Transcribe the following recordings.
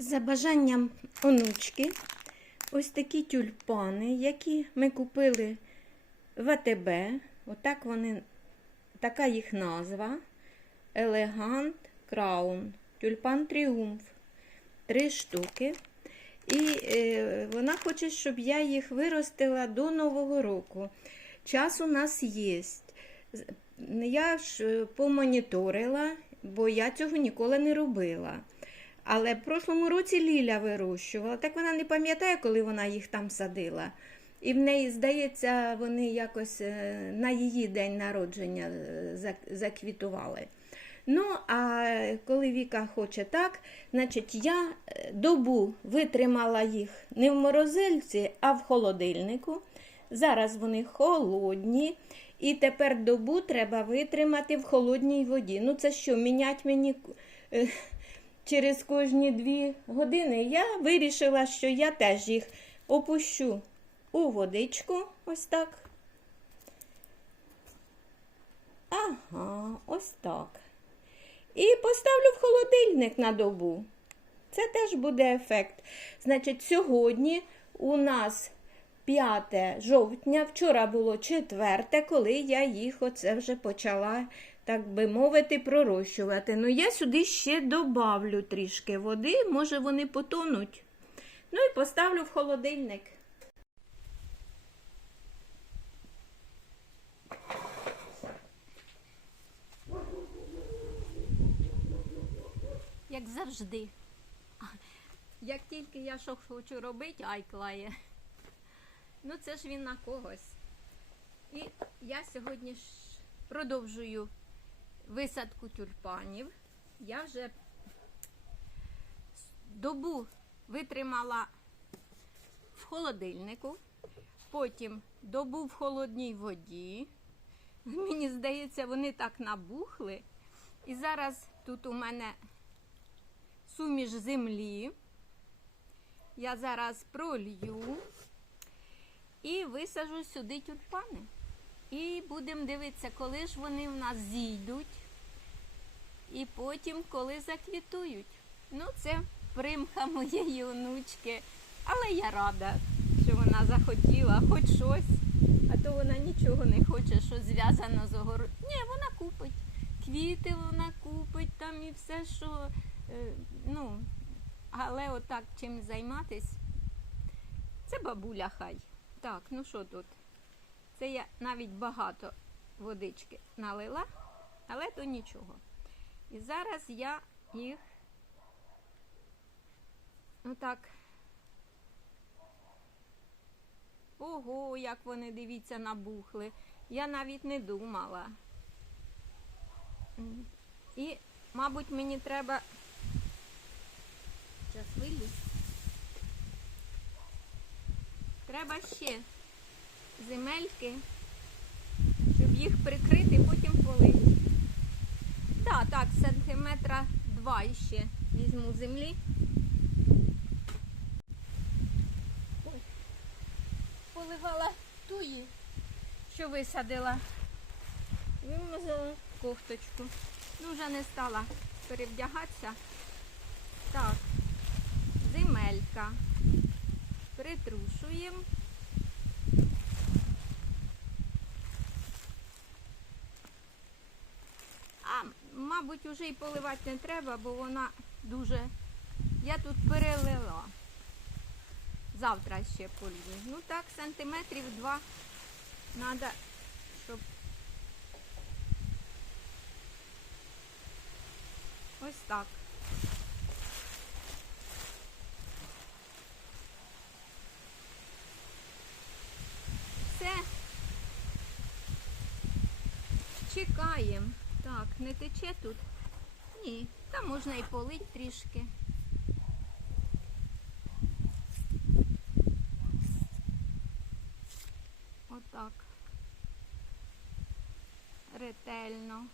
За бажанням онучки, ось такі тюльпани, які ми купили в АТБ. Отак вони, така їх назва. Елегант Краун. Тюльпан Тріумф. Три штуки. І е, вона хоче, щоб я їх виростила до Нового року. Час у нас є. Я ж е, помоніторила, бо я цього ніколи не робила. Але в прошлому році Ліля вирощувала. Так вона не пам'ятає, коли вона їх там садила. І в неї, здається, вони якось е, на її день народження е, заквітували. Ну, а коли Віка хоче так, значить я е, добу витримала їх не в морозильці, а в холодильнику. Зараз вони холодні. І тепер добу треба витримати в холодній воді. Ну, це що, мінять мені через кожні дві години? Я вирішила, що я теж їх опущу у водичку. Ось так. Ага, ось так. І поставлю в холодильник на добу. Це теж буде ефект. Значить, сьогодні у нас 5 жовтня, вчора було 4, коли я їх оце вже почала, так би мовити, пророщувати. Ну, я сюди ще добавлю трішки води, може вони потонуть. Ну і поставлю в холодильник. Як завжди. Як тільки я що хочу робити, ай клає. Ну, це ж він на когось. І я сьогодні ж продовжую висадку тюльпанів. Я вже добу витримала в холодильнику, потім добу в холодній воді. Мені здається, вони так набухли. І зараз тут у мене суміш землі. Я зараз пролью і висажу сюди тюльпани. І будемо дивитися, коли ж вони в нас зійдуть, і потім коли заквітують. Ну, це примха моєї онучки. Але я рада, що вона захотіла хоч щось, а то вона нічого не хоче, що зв'язано з огородом. Ні, вона купить. Квіти вона купить там і все, що. е, ну, але отак чим займатись, це бабуля хай. Так, ну що тут? Це я навіть багато водички налила, але то нічого. І зараз я їх отак. Ого, як вони, дивіться, набухли. Я навіть не думала. І, мабуть, мені треба. Зараз виліз. Треба ще земельки, щоб їх прикрити, потім полити. Так, так, сантиметра два ще візьму землі. Ой, поливала туї, що висадила. Вимазала кофточку. Ну, вже не стала перевдягатися. Так, земелька. Притрушуємо. А, мабуть, уже й поливати не треба, бо вона дуже. Я тут перелила. Завтра ще полью. Ну так, сантиметрів два треба, щоб. Ось так. Все. Чекаємо. Так, не тече тут? Ні, там можна і полить трішки. Отак. Ретельно.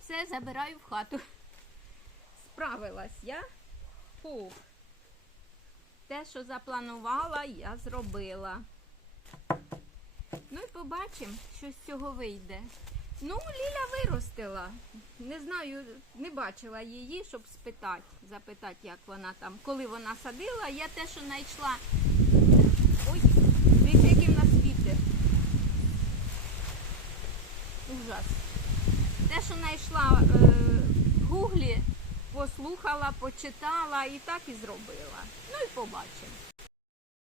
Все, забираю в хату. Справилась я. Фух. Те, що запланувала, я зробила. Ну і побачимо, що з цього вийде. Ну, Ліля виростила. Не знаю, не бачила її, щоб спитати, запитати, як вона там, коли вона садила. Я те, що знайшла. Ой, дивіться, який в нас вітер. Ужас. Те, що знайшла е, в гуглі, послухала, почитала і так і зробила. Ну і побачимо.